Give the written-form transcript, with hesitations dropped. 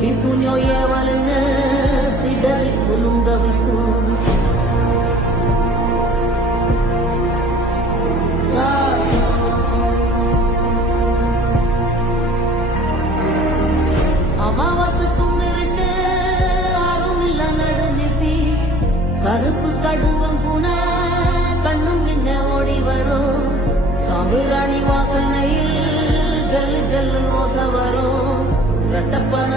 பிசுனியோ ஏவலுங்க பிடரி குலுங்க வைக்கும் அமாவாசைக்கும் இருட்டு ஆறும் இல்ல நடுநிசி கருப்பு கடுவம் புன கண்ணும் நின்ன ஓடி வரும் சாம்புராணி வாசனையில் ஜல்லு ஜல்லு ஓச வரும் ரெட்டப்பன